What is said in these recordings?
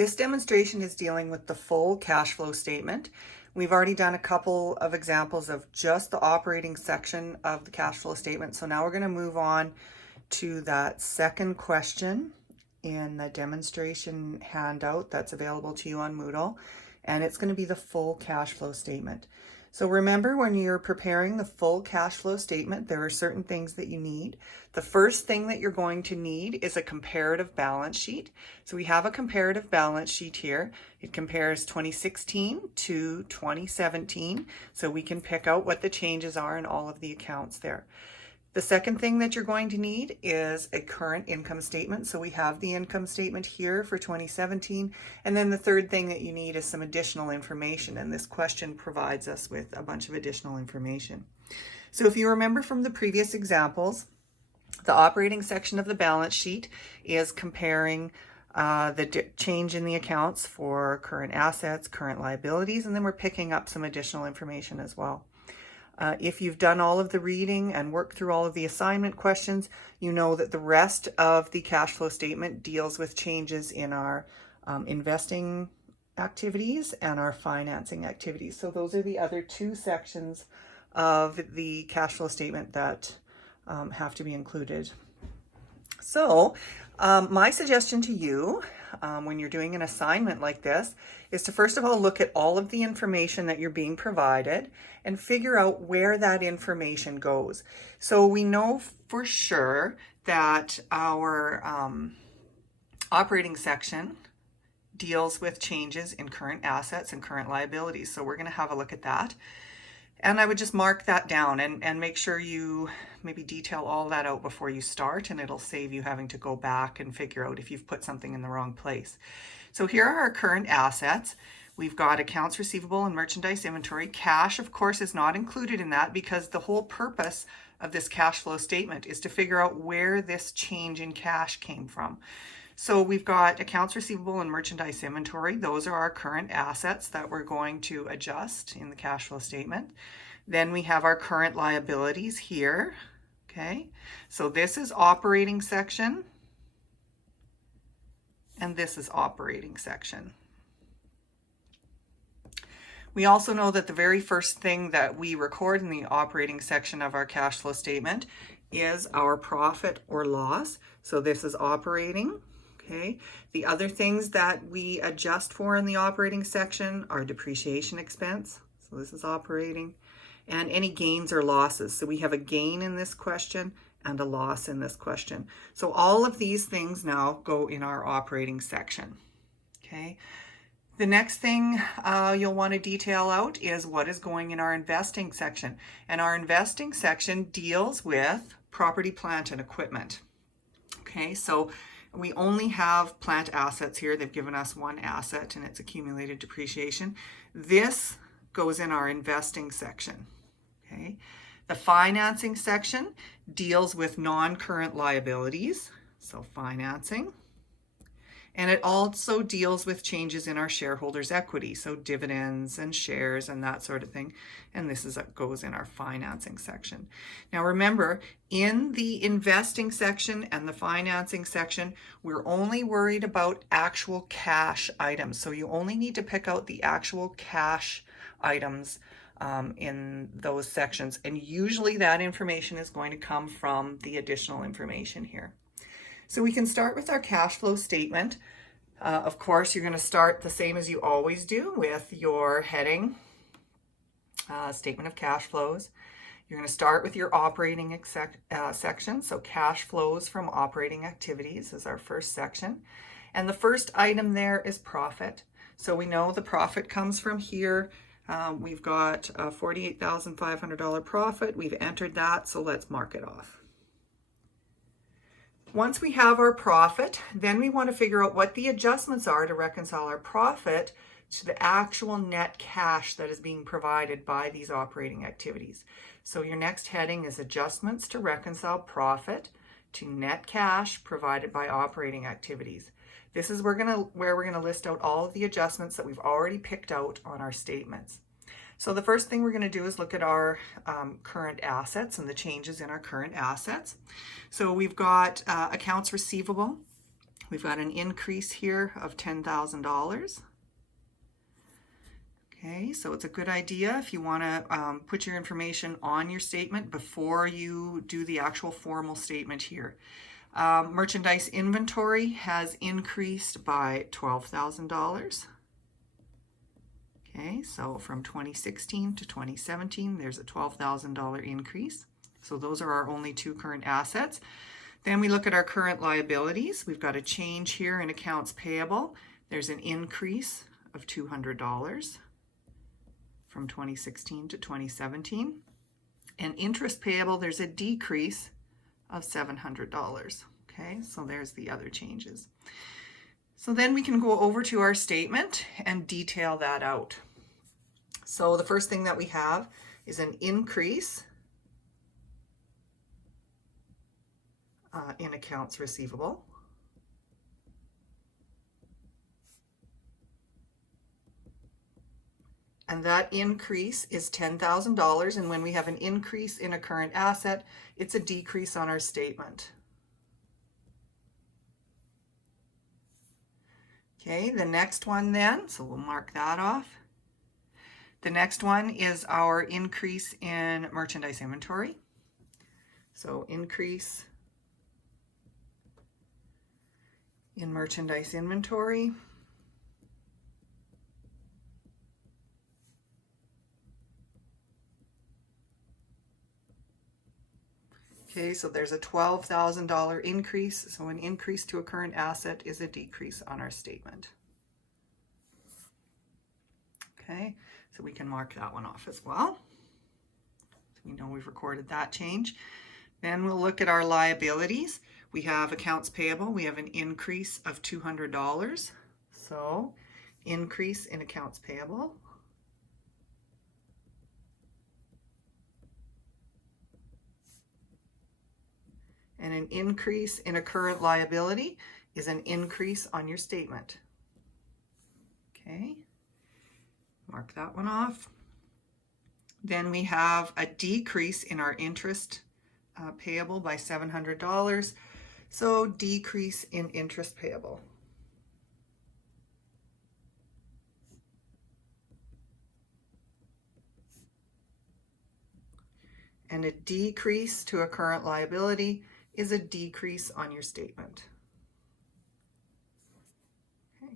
This demonstration is dealing with the full cash flow statement. We've already done a couple of examples of just the operating section of the cash flow statement. So now we're going to move on to that second question in the demonstration handout that's available to you on Moodle. And it's going to be the full cash flow statement. So remember, when you're preparing the full cash flow statement, there are certain things that you need. The first thing that you're going to need is a comparative balance sheet. So we have a comparative balance sheet here. It compares 2016 to 2017. So we can pick out what the changes are in all of the accounts there. The second thing that you're going to need is a current income statement. So we have the income statement here for 2017. And then the third thing that you need is some additional information. And this question provides us with a bunch of additional information. So if you remember from the previous examples, the operating section of the balance sheet is comparing the change in the accounts for current assets, current liabilities, and then we're picking up some additional information as well. If you've done all of the reading and worked through all of the assignment questions, you know that the rest of the cash flow statement deals with changes in our investing activities and our financing activities. So those are the other two sections of the cash flow statement that have to be included. So my suggestion to you when you're doing an assignment like this is to first of all look at all of the information that you're being provided and figure out where that information goes. So we know for sure that our operating section deals with changes in current assets and current liabilities. So we're going to have a look at that. And I would just mark that down and make sure you maybe detail all that out before you start, and it'll save you having to go back and figure out if you've put something in the wrong place. So here are our current assets. We've got accounts receivable and merchandise inventory. Cash, of course, is not included in that because the whole purpose of this cash flow statement is to figure out where this change in cash came from. So we've got accounts receivable and merchandise inventory. Those are our current assets that we're going to adjust in the cash flow statement. Then we have our current liabilities here. Okay, so this is operating section, and this is operating section. We also know that the very first thing that we record in the operating section of our cash flow statement is our profit or loss. So this is operating. Okay. The other things that we adjust for in the operating section are depreciation expense. So this is operating, and any gains or losses. So we have a gain in this question and a loss in this question. So all of these things now go in our operating section. Okay. The next thing you'll want to detail out is what is going in our investing section. And our investing section deals with property, plant, and equipment. Okay, so we only have plant assets here. They've given us one asset and it's accumulated depreciation. This goes in our investing section. Okay. The financing section deals with non-current liabilities, so financing. And it also deals with changes in our shareholders' equity, so dividends and shares and that sort of thing. And this goes in our financing section. Now remember, in the investing section and the financing section, we're only worried about actual cash items. So you only need to pick out the actual cash items in those sections. And usually that information is going to come from the additional information here. So we can start with our cash flow statement. Of course, you're going to start the same as you always do with your heading, statement of cash flows. You're going to start with your operating section. So cash flows from operating activities is our first section. And the first item there is profit. So we know the profit comes from here. We've got a $48,500 profit. We've entered that, so let's mark it off. Once we have our profit, then we want to figure out what the adjustments are to reconcile our profit to the actual net cash that is being provided by these operating activities. So your next heading is adjustments to reconcile profit to net cash provided by operating activities. This is where we're going to list out all of the adjustments that we've already picked out on our statements. So the first thing we're going to do is look at our current assets and the changes in our current assets. So we've got accounts receivable. We've got an increase here of $10,000. Okay, so it's a good idea if you want to put your information on your statement before you do the actual formal statement here. Merchandise inventory has increased by $12,000. Okay, so from 2016 to 2017, there's a $12,000 increase. So those are our only two current assets. Then we look at our current liabilities. We've got a change here in accounts payable. There's an increase of $200 from 2016 to 2017. And interest payable, there's a decrease of $700. Okay, so there's the other changes. So then we can go over to our statement and detail that out. So the first thing that we have is an increase in accounts receivable. And that increase is $10,000. And when we have an increase in a current asset, it's a decrease on our statement. Okay, the next one then, so we'll mark that off. The next one is our increase in merchandise inventory. So increase in merchandise inventory. Okay, so there's a $12,000 increase. So an increase to a current asset is a decrease on our statement. Okay, so we can mark that one off as well. So we know we've recorded that change. Then we'll look at our liabilities. We have accounts payable. We have an increase of $200. So increase in accounts payable. And an increase in a current liability is an increase on your statement. Okay, mark that one off. Then we have a decrease in our interest payable by $700. So decrease in interest payable. And a decrease to a current liability is a decrease on your statement. Okay.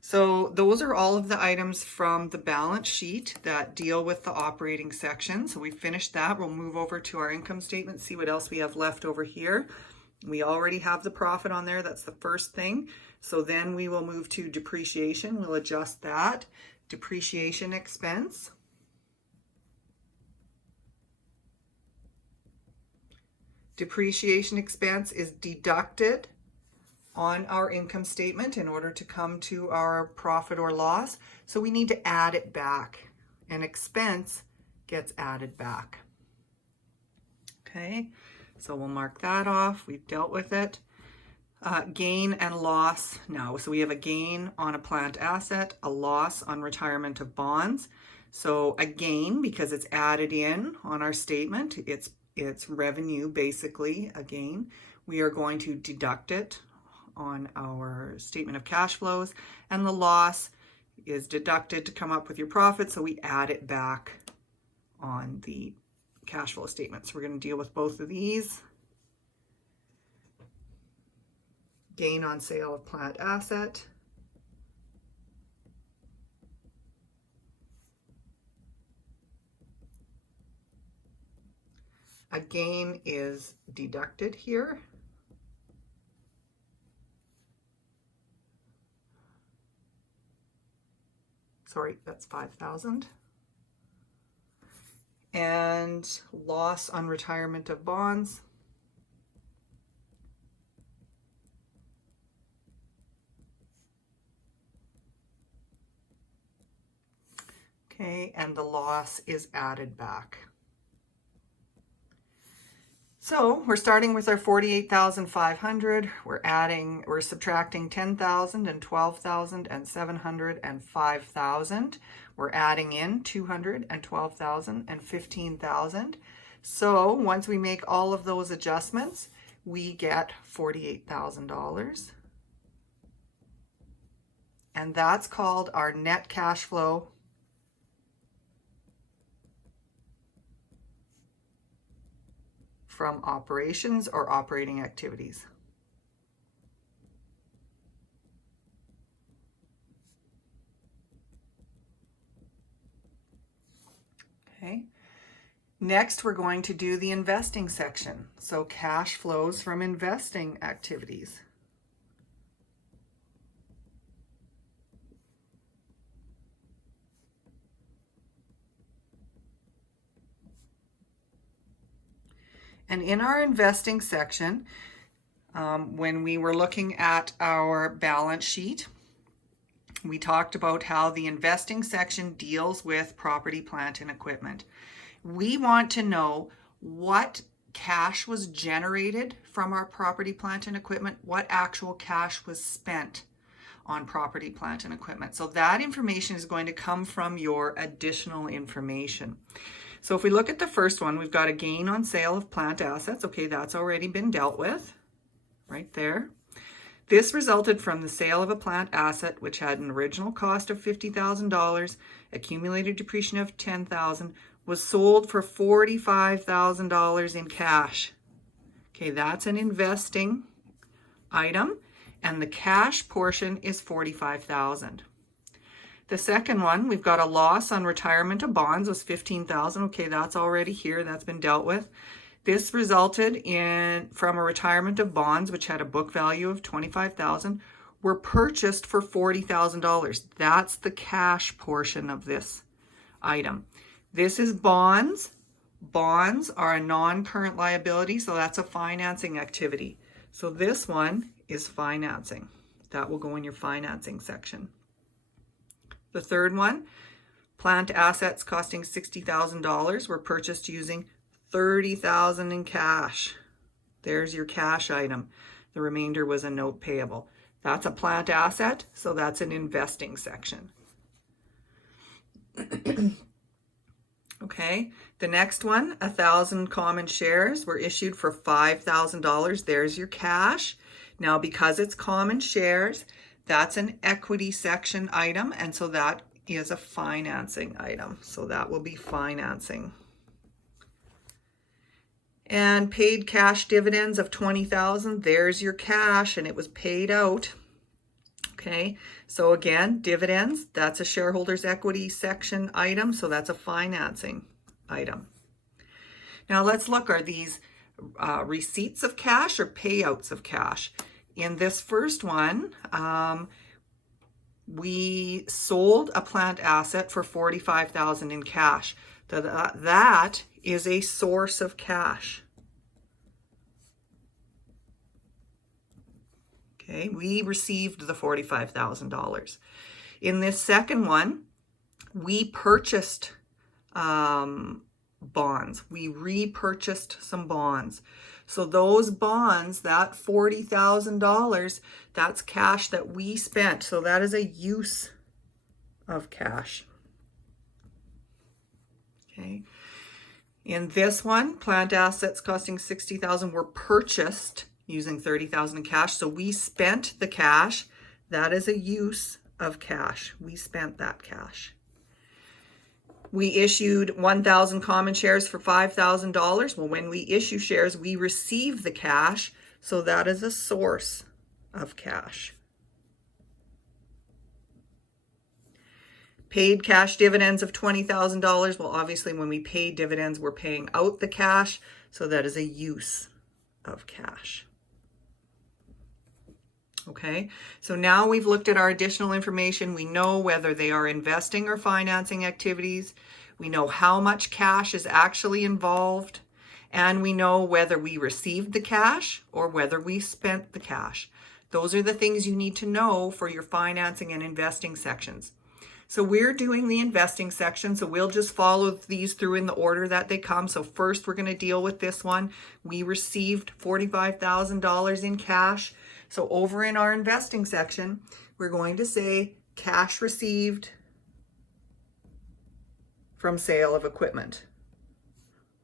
So those are all of the items from the balance sheet that deal with the operating section. So we finished that. We'll move over to our income statement, see what else we have left over here. We already have the profit on there. That's the first thing. So then we will move to depreciation. We'll adjust that. Depreciation expense. Depreciation expense is deducted on our income statement in order to come to our profit or loss. So we need to add it back. An expense gets added back. Okay, so we'll mark that off. We've dealt with it. Gain and loss now. So we have a gain on a plant asset, a loss on retirement of bonds. So a gain, because it's added in on our statement, it's revenue, basically, a gain. We are going to deduct it on our statement of cash flows, and the loss is deducted to come up with your profit, so we add it back on the cash flow statement. So we're going to deal with both of these. Gain on sale of plant asset. A gain is deducted here. Sorry, that's $5,000. And loss on retirement of bonds. Okay, and the loss is added back. So we're starting with our $48,500. We're subtracting $10,000 and $12,000 and $700 and $5,000. We're adding in $200 and $12,000 and $15,000. So once we make all of those adjustments, we get $48,000. and that's called our net cash flow from operations or operating activities. Okay. Next, we're going to do the investing section. So cash flows from investing activities. And in our investing section, when we were looking at our balance sheet, we talked about how the investing section deals with property, plant, and equipment. We want to know what cash was generated from our property, plant, and equipment, what actual cash was spent on property, plant, and equipment. So that information is going to come from your additional information. So if we look at the first one, we've got a gain on sale of plant assets. Okay, that's already been dealt with right there. This resulted from the sale of a plant asset which had an original cost of $50,000, accumulated depreciation of $10,000, was sold for $45,000 in cash. Okay, that's an investing item, and the cash portion is $45,000. The second one, we've got a loss on retirement of bonds, was $15,000. Okay, that's already here, that's been dealt with. This resulted from a retirement of bonds which had a book value of $25,000, were purchased for $40,000. That's the cash portion of this item. This is bonds. Bonds are a non-current liability, so that's a financing activity. So this one is financing. That will go in your financing section. The third one, plant assets costing $60,000 were purchased using $30,000 in cash. There's your cash item. The remainder was a note payable. That's a plant asset, so that's an investing section. Okay, the next one, 1,000 common shares were issued for $5,000. There's your cash. Now, because it's common shares, that's an equity section item, and so that is a financing item. So that will be financing. And paid cash dividends of $20,000. There's your cash, and it was paid out. Okay, so again, dividends, that's a shareholders' equity section item, so that's a financing item. Now let's look, are these receipts of cash or payouts of cash? In this first one, we sold a plant asset for $45,000 in cash. That is a source of cash. Okay, we received the $45,000. In this second one, we purchased bonds. We repurchased some bonds. So those bonds, that $40,000, that's cash that we spent. So that is a use of cash. Okay. In this one, plant assets costing $60,000 were purchased using $30,000 in cash. So we spent the cash. That is a use of cash. We spent that cash. We issued 1,000 common shares for $5,000. Well, when we issue shares, we receive the cash. So that is a source of cash. Paid cash dividends of $20,000. Well, obviously, when we pay dividends, we're paying out the cash. So that is a use of cash. Okay, so now we've looked at our additional information. We know whether they are investing or financing activities. We know how much cash is actually involved. And we know whether we received the cash or whether we spent the cash. Those are the things you need to know for your financing and investing sections. So we're doing the investing section, so we'll just follow these through in the order that they come. So first we're going to deal with this one. We received $45,000 in cash. So over in our investing section, we're going to say cash received from sale of equipment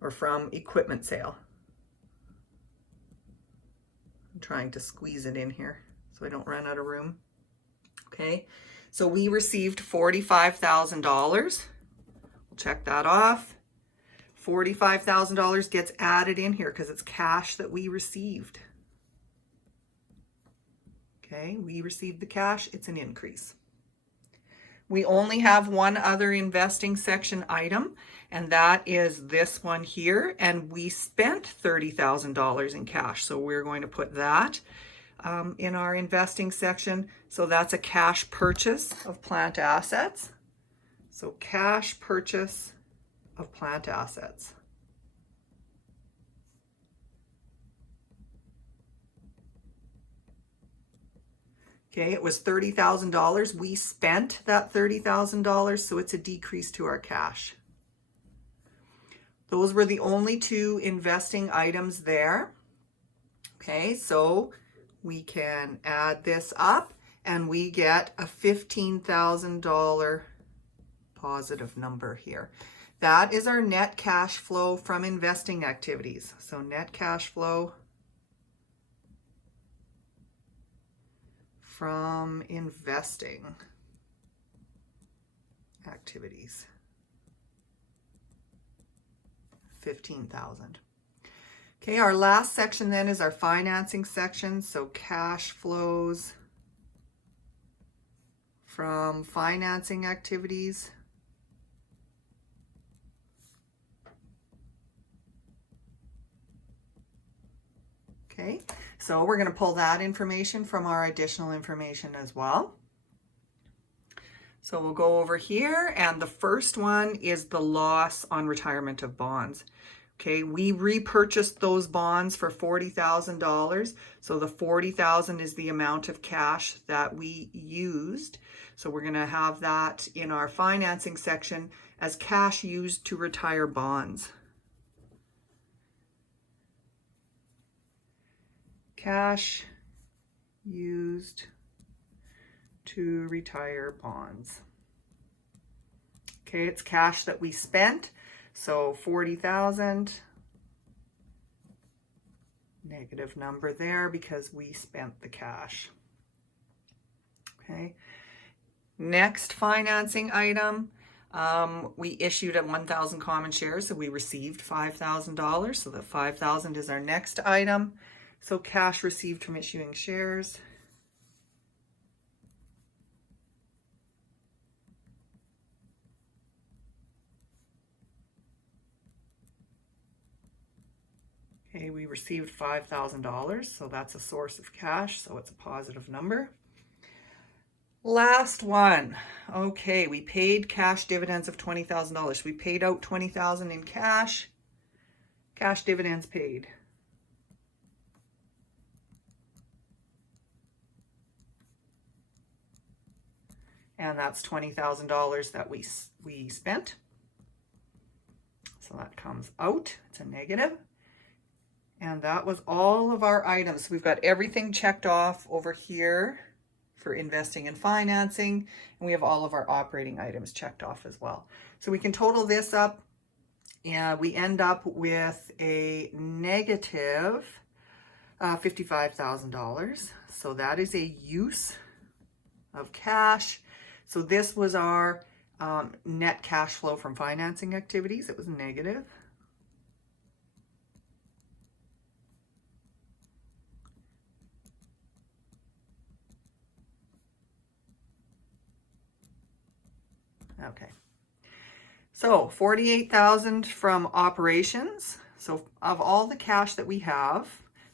or from equipment sale. I'm trying to squeeze it in here so I don't run out of room. Okay, So we received $45,000. We'll check that off. $45,000 gets added in here because it's cash that we received. Okay, we received the cash, it's an increase. We only have one other investing section item, and that is this one here, and we spent $30,000 in cash, so we're going to put that in our investing section. So that's a cash purchase of plant assets. So cash purchase of plant assets. Okay, it was $30,000. We spent that $30,000, so it's a decrease to our cash. Those were the only two investing items there. Okay, so we can add this up and we get a $15,000 positive number here. That is our net cash flow from investing activities. So net cash flow from investing activities, 15,000. Okay, our last section then is our financing section. So cash flows from financing activities. Okay, so we're going to pull that information from our additional information as well. So we'll go over here, and the first one is the loss on retirement of bonds. Okay, we repurchased those bonds for $40,000. So the $40,000 is the amount of cash that we used. So we're going to have that in our financing section as cash used to retire bonds. Cash used to retire bonds. Okay, it's cash that we spent. So 40,000, negative number there because we spent the cash. Okay, next financing item, we issued at 1,000 common shares, so we received $5,000. So the $5,000 is our next item. So cash received from issuing shares. Okay, we received $5,000, so that's a source of cash, so it's a positive number. Last one. Okay, we paid cash dividends of $20,000. We paid out $20,000 in cash. Cash dividends paid. And that's $20,000 that we spent. So that comes out. It's a negative. And that was all of our items. We've got everything checked off over here for investing and financing. And we have all of our operating items checked off as well. So we can total this up. And we end up with a negative $55,000. So that is a use of cash. So this was our net cash flow from financing activities. It was negative. Okay. So 48,000 from operations. So of all the cash that we have,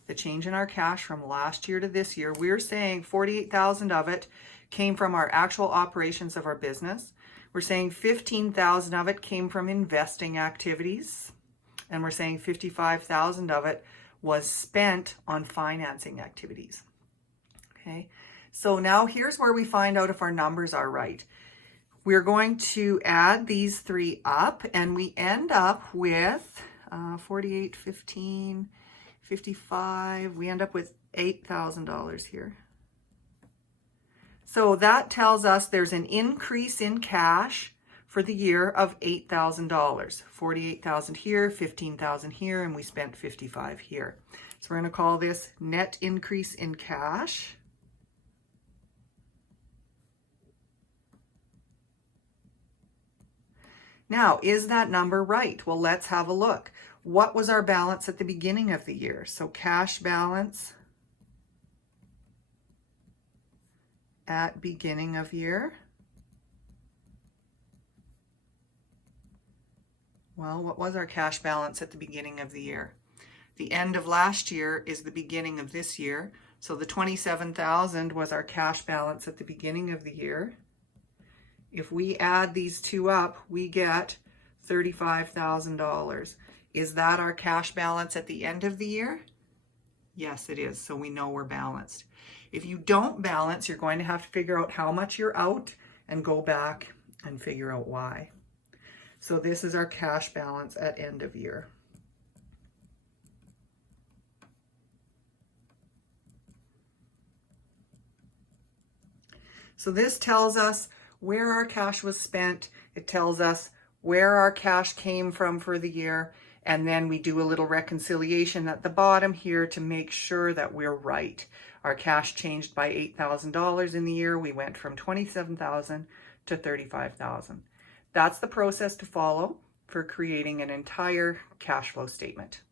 the change in our cash from last year to this year, we're saying 48,000 of it came from our actual operations of our business. We're saying 15,000 of it came from investing activities. And we're saying 55,000 of it was spent on financing activities. Okay. So now here's where we find out if our numbers are right. We're going to add these three up and we end up with 48, 15, 55. We end up with $8,000 here. So that tells us there's an increase in cash for the year of $8,000. 48,000 here, 15,000 here, and we spent 55 here. So we're going to call this net increase in cash. Now, is that number right? Well, let's have a look. What was our balance at the beginning of the year? So cash balance at beginning of year. Well, what was our cash balance at the beginning of the year? The end of last year is the beginning of this year. So the $27,000 was our cash balance at the beginning of the year. If we add these two up, we get $35,000. Is that our cash balance at the end of the year? Yes, it is. So we know we're balanced. If you don't balance, you're going to have to figure out how much you're out and go back and figure out why. So this is our cash balance at end of year. So this tells us where our cash was spent. It tells us where our cash came from for the year. And then we do a little reconciliation at the bottom here to make sure that we're right. Our cash changed by $8,000 in the year. We went from $27,000 to $35,000. That's the process to follow for creating an entire cash flow statement.